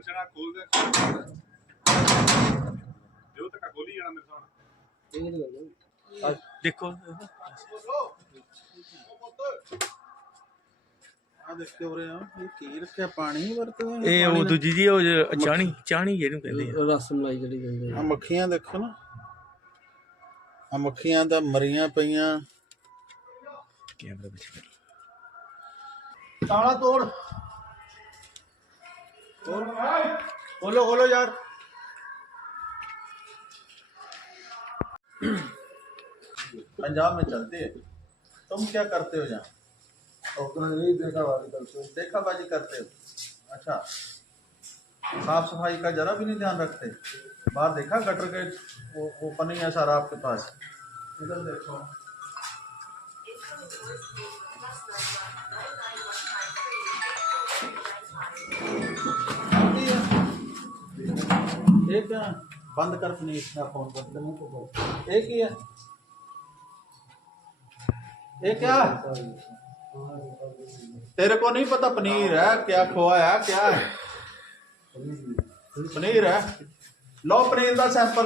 ਪੁੱਛਣਾ ਖੋਲ ਦੇ ਜੋ ਤੱਕ ਖੋਲੀ ਜਾਣਾ ਮੇਰੇ ਸਾਹਮਣੇ। ਦੇਖੋ। ਆ ਦੇਖ ਕੇ ਉਰੇ ਆ ਇਹ ਕੀ ਰੱਖਿਆ ਪਾਣੀ ਵਰਤਦੇ ਆ ਇਹ ਉਹ ਦੂਜੀ ਜੀ ਉਹ ਜੋ ਚਾਣੀ ਚਾਣੀ ਇਹਨੂੰ ਕਹਿੰਦੇ ਆ? ਰਸ ਮਲਾਈ ਜਿਹੜੀ ਕਹਿੰਦੇ ਆ। ਮੱਖੀਆਂ ਦੇਖੋ ਨਾ। ਆ ਮੱਖੀਆਂ ਤਾਂ ਮਰੀਆਂ ਪਈਆਂ। ਕੈਮਰਾ ਵਿੱਚ ਕਰ। ਤਾਲਾ ਤੋੜ। बोलो बोलो यार। पंजाब में चलते है। तुम क्या करते हो यहाँ? देखा बाजी करते हो। अच्छा। साफ़ सफ़ाई का जरा भी नहीं ध्यान रखते? बाहर देखा गटर के वो, वो पनी है सारा आपके पास? इधर देखो। Thank you. ये क्या बंद कर पनीर का फोन बंद करने को एक ही है ये क्या तेरे को नहीं पता पनीर है क्या खोआ है क्या है पनीर है लो पनीर का सैंपल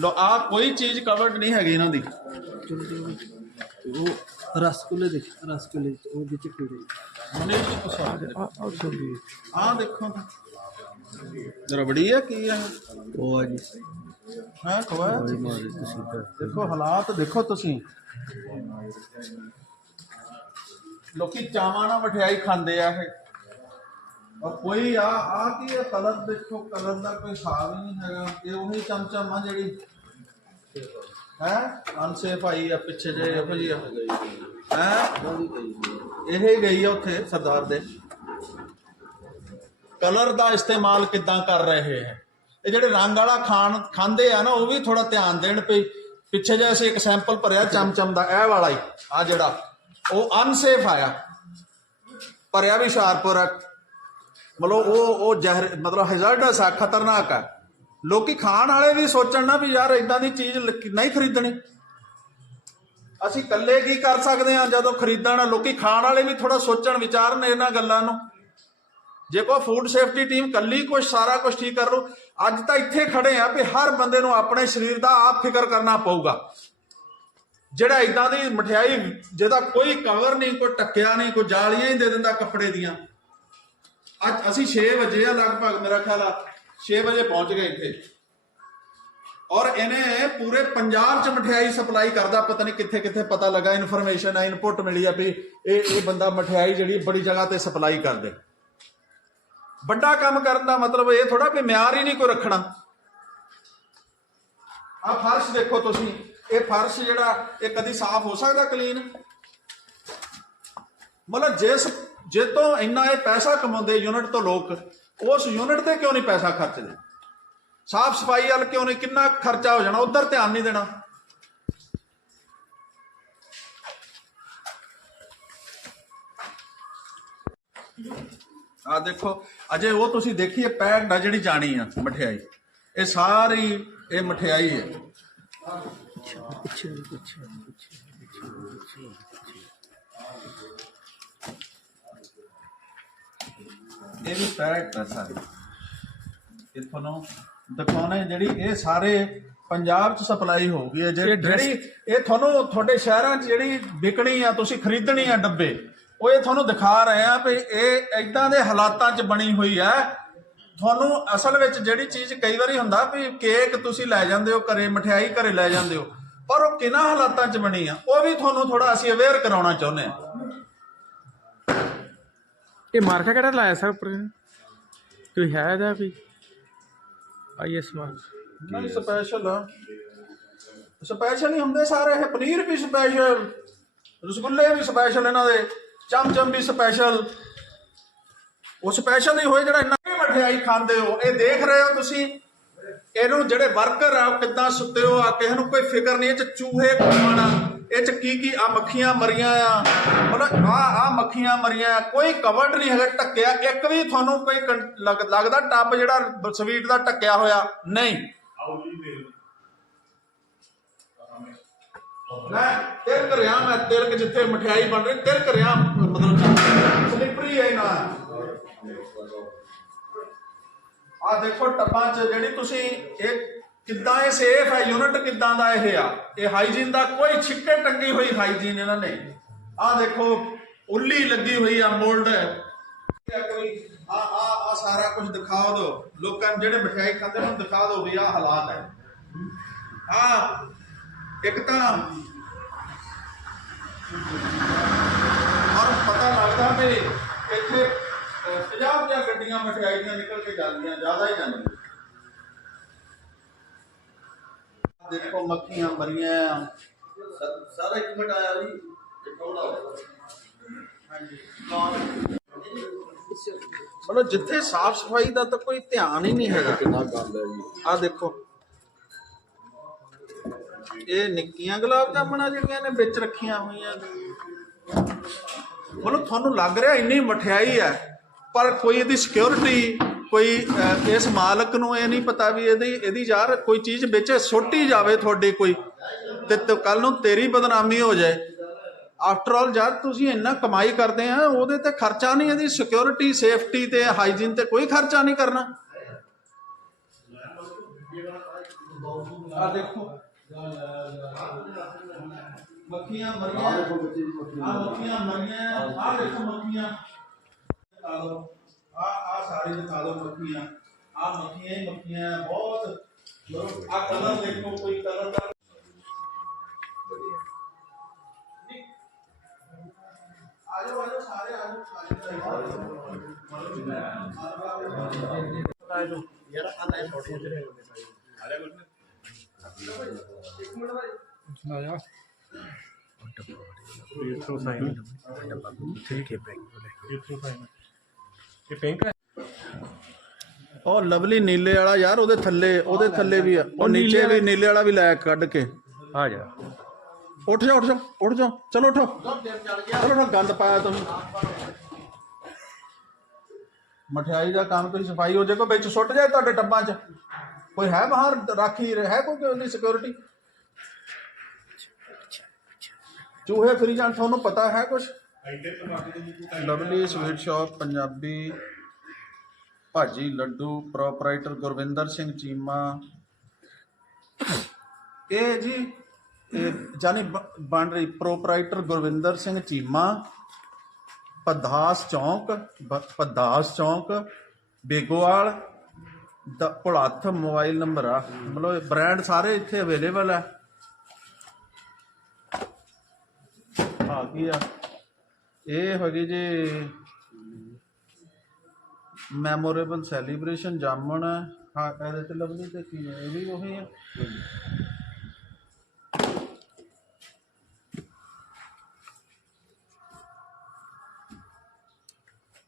ਲੋ ਆ ਕੋਈ ਚੀਜ਼ ਕਵਰਡ ਨਹੀਂ ਹੈਗੀ ਇਹਨਾਂ ਦੀ। ਉਹ ਰਸਗੁੱਲੇ ਦੇਖ ਰਸਗੁੱਲੇ ਉਹ ਵਿੱਚ ਪੁੱਛੋ ਆ ਆ ਛੋੜੀ ਆ ਦੇਖੋ ਰਬੜੀ ਆ ਕੀ ਆ ਉਹ ਆ ਜੀ। ਹਾਂ ਤਾਂ। ਦੇਖੋ ਹਾਲਾਤ ਦੇਖੋ ਤੁਸੀਂ। ਲੋਕੀ ਚਾਵਾਂ ਨਾਲ ਮਠਿਆਈ ਖਾਂਦੇ ਆ ਇਹ। ਔਰ ਕੋਈ ਆ ਆ ਕੀ ਹੈ ਕਲਰ ਦੇਖੋ, ਕਲਰ ਦਾ ਕੋਈ ਹਿਸਾਬ ਹੀ ਨਹੀਂ ਹੈਗਾ। ਇਹ ਉਹੀ ਚਮਚਮ ਆ ਜਿਹੜੀ। ਹੈ? ਅਨਸੇਫ ਆਈ ਆ ਪਿੱਛੇ ਜੇ ਇਹੋ ਜੀ ਹੈ? ਇਹ ਹੀ ਗਈ ਆ ਉੱਥੇ, ਸਰਦਾਰ ਦੇ। ਕਲਰ ਦਾ ਇਸਤੇਮਾਲ ਕਿੱਦਾਂ ਕਰ ਰਹੇ ਹੈ? ਇਹ ਜਿਹੜੇ ਰੰਗ ਵਾਲਾ ਖਾਣ, ਖਾਂਦੇ ਆ ਨਾ, ਉਹ ਵੀ ਥੋੜਾ ਧਿਆਨ ਦੇਣ ਪਈ ਪਿੱਛੇ ਜੇ ਅਸੀਂ ਇੱਕ ਸੈਂਪਲ ਭਰਿਆ ਚਮਚਮ ਦਾ, ਇਹ ਵਾਲਾ ਹੀ, ਆ ਜਿਹੜਾ। ਉਹ ਅਨਸੇਫ ਆਇਆ। ਭਰਿਆ ਵੀ ਹੁਸ਼ਿਆਰਪੁਰ ਮਤਲਬ ਉਹ ਉਹ ਜ਼ਹਿਰ, ਮਤਲਬ ਹੈਜ਼ਰਡਸ ਆ ਖਤਰਨਾਕ ਆ। ਲੋਕੀ ਖਾਣ ਵਾਲੇ ਵੀ ਸੋਚਣ ਨਾ ਵੀ ਯਾਰ ਇਦਾਂ ਦੀ ਚੀਜ਼ ਨਹੀਂ ਖਰੀਦਣੀ। ਅਸੀਂ ਇਕੱਲੇ ਕੀ ਕਰ ਸਕਦੇ ਆ ਜਦੋਂ ਖਰੀਦਣ? ਲੋਕੀ ਖਾਣ ਵਾਲੇ ਵੀ ਥੋੜਾ ਸੋਚਣ ਵਿਚਾਰਨ ਇਹਨਾਂ ਗੱਲਾਂ ਨੂੰ। ਜੇ ਕੋਈ ਫੂਡ ਸੇਫਟੀ ਟੀਮ ਕੱਲੀ ਕੁਝ ਸਾਰਾ ਕੁਝ ਠੀਕ ਕਰ ਲੋ ਅੱਜ ਤਾਂ ਇੱਥੇ ਖੜੇ ਆ ਵੀ ਹਰ ਬੰਦੇ ਨੂੰ ਆਪਣੇ ਸਰੀਰ ਦਾ ਆਪ ਫਿਕਰ ਕਰਨਾ ਪਊਗਾ। ਜਿਹੜਾ ਇਦਾਂ ਦੀ ਮਠਿਆਈ, ਜਿਹਦਾ ਕੋਈ ਕਵਰ ਨਹੀਂ, ਕੋਈ ਟੱਕਿਆ ਨਹੀਂ, ਕੋਈ ਜਾਲੀਆਂ ਹੀ ਦੇ ਦਿੰਦਾ ਕੱਪੜੇ ਦੀਆਂ। ਅੱਜ ਅਸੀਂ 6 ਵਜੇ ਆ ਲਗਭਗ, ਮੇਰਾ ਖਿਆਲ ਆ 6 ਵਜੇ ਪਹੁੰਚ ਗਏ ਇੱਥੇ। ਔਰ ਇਹਨੇ ਪੂਰੇ ਪੰਜਾਬ ਚ ਮਠਿਆਈ ਸਪਲਾਈ ਕਰਦਾ, ਪਤਾ ਨਹੀਂ ਕਿੱਥੇ ਕਿੱਥੇ ਪਤਾ ਲੱਗਾ ਇਨਫੋਰਮੇਸ਼ਨ ਆ ਇਨਪੁਟ ਮਿਲੀ ਆ ਵੀ ਇਹ ਇਹ ਬੰਦਾ ਮਠਿਆਈ ਜਿਹੜੀ ਬੜੀ ਜਗ੍ਹਾ ਤੇ ਸਪਲਾਈ ਕਰਦੇ। ਵੱਡਾ ਕੰਮ ਕਰਨ ਦਾ ਮਤਲਬ ਇਹ ਥੋੜਾ ਵੀ ਮਿਆਰ ਹੀ ਨਹੀਂ ਕੋਈ ਰੱਖਣਾ। ਆ ਫਰਸ਼ ਦੇਖੋ ਤੁਸੀਂ, ਇਹ ਫਰਸ਼ ਜਿਹੜਾ, ਇਹ ਕਦੀ ਸਾਫ਼ ਹੋ ਸਕਦਾ ਕਲੀਨ ਮਤਲਬ ਜਿਸ ਜੇ ਤੋਂ ਇੰਨਾ ਇਹ ਪੈਸਾ ਕਮਾਉਂਦੇ ਯੂਨਿਟ ਤੋਂ ਲੋਕ, ਉਸ ਯੂਨਿਟ ਤੇ ਕਿਉਂ ਨਹੀਂ ਪੈਸਾ ਖਰਚਦੇ? ਸਾਫ਼ ਸਫ਼ਾਈ ਵੱਲ ਕਿਉਂ ਨਹੀਂ, ਕਿੰਨਾ ਖਰਚਾ ਹੋ ਜਾਣਾ, ਉਧਰ ਧਿਆਨ ਨਹੀਂ ਦੇਣਾ। ਆ ਦੇਖੋ, ਅਜੇ ਉਹ ਤੁਸੀਂ ਦੇਖੀਏ ਪੈਕਡ ਆ ਜਿਹੜੀ ਜਾਣੀ ਆ, ਮਠਿਆਈ। ਇਹ ਸਾਰੀ, ਇਹ ਮਠਿਆਈ ਹੈ। ਪਿੱਛੇ ਪਿੱਛੇ ਪਿੱਛੇ ਇਹ ਵੀ ਪੈਕਡ ਆ ਸਾਰੀ ਇਹ ਤੁਹਾਨੂੰ ਦਿਖਾਉਣਾ ਹੈ ਜਿਹੜੀ ਇਹ ਸਾਰੇ ਪੰਜਾਬ ਚ ਸਪਲਾਈ ਹੋਊਗੀ ਹੈ ਜਿਹੜੀ ਜਿਹੜੀ ਇਹ ਤੁਹਾਨੂੰ ਤੁਹਾਡੇ ਸ਼ਹਿਰਾਂ ਚ ਜਿਹੜੀ ਵਿਕਣੀ ਆ ਤੁਸੀਂ ਖਰੀਦਣੀ ਆ ਡੱਬੇ ਉਹ ਇਹ ਤੁਹਾਨੂੰ ਦਿਖਾ ਰਹੇ ਆ ਵੀ ਇਹ ਇਦਾਂ ਦੇ ਹਾਲਾਤਾਂ ਚ ਬਣੀ ਹੋਈ ਹੈ ਤੁਹਾਨੂੰ ਅਸਲ ਵਿੱਚ ਜਿਹੜੀ ਚੀਜ਼ ਕਈ ਵਾਰੀ ਹੁੰਦਾ ਵੀ ਕੇਕ ਤੁਸੀਂ ਲੈ ਜਾਂਦੇ ਹੋ ਘਰੇ ਮਠਿਆਈ ਘਰੇ ਲੈ ਜਾਂਦੇ ਹੋ ਪਰ ਉਹ ਕਿਹਨਾਂ ਹਾਲਾਤਾਂ ਚ ਬਣੀ ਆ ਉਹ ਵੀ ਤੁਹਾਨੂੰ ਥੋੜਾ ਅਸੀਂ ਅਵੇਅਰ ਕਰਾਉਣਾ ਚਾਹੁੰਦੇ ਆ। ਇਹ ਮਾਰਕਾ ਕਿਹੜਾ ਲਾਇਆ ਸਰ ਉੱਪਰ? ਕੋਈ ਹੈ ਇਹਦਾ ਕੋਈ ਆਈਐਸ ਮਾਰਕ ਨਹੀਂ ਸਪੈਸ਼ਲ ਆ। ਸਪੈਸ਼ਲ ਹੀ ਹੁੰਦੇ ਸਾਰੇ ਇਹ। ਪਨੀਰ ਵੀ ਸਪੈਸ਼ਲ ਰਸਗੁੱਲੇ ਵੀ ਸਪੈਸ਼ਲ ਇਹਨਾਂ ਦੇ। ਚਮਚਮ ਵੀ ਸਪੈਸ਼ਲ ਉਹ ਸਪੈਸ਼ਲ ਹੀ ਹੋਏ ਜਿਹੜਾ ਇੰਨਾ ਮਠਿਆਈ ਖਾਂਦੇ ਹੋ। ਇਹ ਦੇਖ ਰਹੇ ਹੋ ਤੁਸੀਂ? ਇਹਨੂੰ ਜਿਹੜੇ ਵਰਕਰ ਆ, ਉਹ ਕਿੱਦਾਂ ਸੁੱਤੇ ਹੋ? ਆ ਕਿਸੇ ਨੂੰ ਕੋਈ ਫਿਕਰ ਨਹੀਂ, ਇਹ ਚ ਚੂਹੇ ਖਾਣਾ ਇਹ ਚ ਕੀ ਕੀ ਆ ਮੱਖੀਆਂ ਮਰੀਆਂ ਆ? ਮਤਲਬ ਆ ਆ ਮੱਖੀਆਂ ਮਰੀਆਂ ਕੋਈ ਕਵਰਡ ਨਹੀਂ ਹੈਗਾ ਟੱਕਿਆ ਇੱਕ ਵੀ ਤੁਹਾਨੂੰ ਕੋਈ ਲੱਗਦਾ ਟੱਬ ਜਿਹੜਾ ਸਵੀਟ ਦਾ ਟੱਕਿਆ ਹੋਇਆ? ਨਹੀਂ। ਮੈਂ ਤਿਲਕ ਰਿਹਾ ਮੈਂ, ਤਿਲਕ ਜਿੱਥੇ ਮਠਿਆਈ ਬਣ ਰਹੀ, ਤਿਲਕ ਰਿਹਾ, ਮਤਲਬ ਸਲਿਪਰੀ ਹੈ ਨਾ ਆ ਦੇਖੋ ਟੱਬਾਂ 'ਚ ਜਿਹੜੀ ਤੁਸੀਂ ਇਹ ਕਿੱਦਾਂ ਇਹ ਸੇਫ ਹੈ ਯੂਨਿਟ ਕਿੱਦਾਂ ਦਾ ਇਹ ਆ? ਇਹ ਹਾਈਜੀਨ ਦਾ ਕੋਈ ਛਿੱਕੇ ਟੰਗੀ ਹੋਈ ਹਾਈਜੀਨ ਇਹਨਾਂ ਨੇ। ਆ ਦੇਖੋ, ਉੱਲੀ ਲੱਗੀ ਹੋਈ ਆ ਮੋਲਡ ਹੈ ਕੋਈ ਆ ਆ ਆ ਸਾਰਾ ਕੁਝ ਦਿਖਾ ਦਿਓ ਲੋਕਾਂ ਨੂੰ ਜਿਹੜੇ ਮਠਿਆਈ ਖਾਂਦੇ ਉਹਨਾਂ ਨੂੰ ਦਿਖਾ ਦਿਓ ਵੀ ਆ ਹਾਲਾਤ ਹੈ। ਆ ਇੱਕ ਤਾਂ ਔਰ ਪਤਾ ਲੱਗਦਾ ਵੀ ਇੱਥੇ 50 50 ਗੱਡੀਆਂ ਮਠਿਆਈ ਦੀਆਂ ਨਿਕਲ ਕੇ ਜਾਂਦੀਆਂ, ਜ਼ਿਆਦਾ ਹੀ ਜਾਂਦੀਆਂ। ਦੇਖੋ, ਮੱਖੀਆਂ ਮਰੀਆਂ। ਸਾਰਾ ਇੱਕ ਮਿੰਟ ਆਇਆ ਵੀ ਟੋੜਾ ਮਤਲਬ ਜਿੱਥੇ ਸਾਫ਼ ਸਫ਼ਾਈ ਦਾ ਤਾਂ ਕੋਈ ਧਿਆਨ ਹੀ ਨਹੀਂ ਹੈਗਾ ਕਿੰਨਾ ਗੰਦ ਹੈ ਜੀ। ਆ ਦੇਖੋ। ਇਹ ਨਿੱਕੀਆਂ ਗੁਲਾਬ ਜਾਮਣਾ ਜਿਹੜੀਆਂ ਨੇ ਵਿੱਚ ਰੱਖੀਆਂ ਹੋਈਆਂ। ਮਤਲਬ ਤੁਹਾਨੂੰ ਲੱਗ ਰਿਹਾ ਇੰਨੀ ਮਠਿਆਈ ਹੈ, ਪਰ ਕੋਈ ਇਹਦੀ ਸਿਕਿਉਰਿਟੀ ਕੋਈ ਇਸ ਮਾਲਕ ਨੂੰ ਇਹ ਨਹੀਂ ਪਤਾ ਵੀ ਇਹਦੀ ਇਹਦੀ ਯਾਰ ਕੋਈ ਚੀਜ਼ ਵਿੱਚ, ਸੁੱਟੀ ਜਾਵੇ ਤੁਹਾਡੀ ਕੋਈ। ਤੇ ਕੱਲ ਨੂੰ ਤੇਰੀ ਬਦਨਾਮੀ ਹੋ ਜਾਏ। ਆਫਟਰ ਆਲ ਯਾਰ, ਤੁਸੀਂ ਇੰਨਾ ਕਮਾਈ ਕਰਦੇ ਆ, ਉਹਦੇ ਤੇ ਖਰਚਾ ਨਹੀਂ, ਇਹਦੀ ਸਿਕਿਉਰਿਟੀ ਸੇਫਟੀ ਤੇ ਹਾਈਜੀਨ ਤੇ ਕੋਈ ਖਰਚਾ ਨਹੀਂ ਕਰਨਾ। ਆ ਦੇਖੋ। ਮੱਖੀਆਂ ਮਰੀਆਂ ਆ ਮੱਖੀਆਂ ਮਰੀਆਂ ਆ ਦੇਖੋ ਮੱਖੀਆਂ। ਆ ਆ ਸਾਰੇ ਦਿਖਾ ਲਓ ਮੱਖੀਆਂ ਆ ਮੱਖੀਆਂ ਹੀ ਮੱਖੀਆਂ ਆ, ਬਹੁਤ ਲੋਕ ਆ ਕਲਰ ਦੇਖੋ ਕੋਈ ਕਲਰ ਦਾ ਆਜੋ ਆਜੋ ਸਾਰੇ ਆਜੋ ਆਜੋ ਯਾਰ ਆਂਦਾ ਛੋਟੇ ਜਿਹੇ ਆਇਆ ਇਹ ਪਿੰਕ ਹੈ। ਉਹ ਲਵਲੀ ਨੀਲੇ ਵਾਲਾ ਯਾਰ ਉਹਦੇ ਥੱਲੇ ਉਹਦੇ ਥੱਲੇ ਵੀ ਆ। ਉਹ ਨੀਚੇ ਵੀ ਨੀਲੇ ਵਾਲਾ ਵੀ ਲੈ ਕੱਢ ਕੇ। ਆ ਜਾ। ਉੱਠ ਜਾ ਉੱਠ ਜਾ ਉੱਠ ਜਾ। ਚਲੋ ਉਠੋ। ਚਲੋ ਉਠੋ ਗੰਦ ਪਾਇਆ ਤੁਸੀਂ ਮਠਿਆਈ ਦਾ ਕੰਮ ਤੁਸੀਂ ਸਫ਼ਾਈ ਹੋ ਜੇ ਕੋਈ ਵਿੱਚ ਸੁੱਟ ਜਾਏ ਤੁਹਾਡੇ ਟੱਬਾਂ 'ਚ। ਕੋਈ ਹੈ ਬਾਹਰ ਰਾਖੀ ਹੈ ਕੋਈ ਉਹਦੀ ਸਿਕਿਉਰਿਟੀ ਚੂਹੇ ਫਿਰੀ ਜਾਣ ਤੁਹਾਨੂੰ ਪਤਾ ਹੈ ਕੁਝ Lovely sweet shop Punjabi Bhaji Laddu, proprietor Gurvinder Singh Cheema. ਇਹ ਜੀ, ਇਹ ਜਾਨੀ ਬ- ਬਣ ਰਹੀ ਪ੍ਰੋਪਰਾਈਟਰ ਗੁਰਵਿੰਦਰ ਸਿੰਘ ਚੀਮਾ ਪਦਾਸ ਚੌਂਕ, ਬ- ਪਦਾਸ ਚੌਂਕ, ਬੇਗੋਵਾਲ, ਦਾ, ਭੁਲਾਥ ਮੋਬਾਈਲ ਨੰਬਰ ਆ। ਮਤਲਬ ਬ੍ਰਾਂਡ ਸਾਰੇ ਇੱਥੇ ਅਵੇਲੇਬਲ ਆ। ਆ ਕੀ ਆ? ਇਹ ਹੈਗੀ ਜੀ ਮੈਮੋਰੇਬਲ ਸੈਲੀਬ੍ਰੇਸ਼ਨ ਜਾਮਣ ਹਾਂ। ਇਹਦੇ ਤੇ ਲੱਭਦੀ ਤੇ ਕੀ ਹੈ? ਇਹ ਵੀ ਉਹੀ ਆ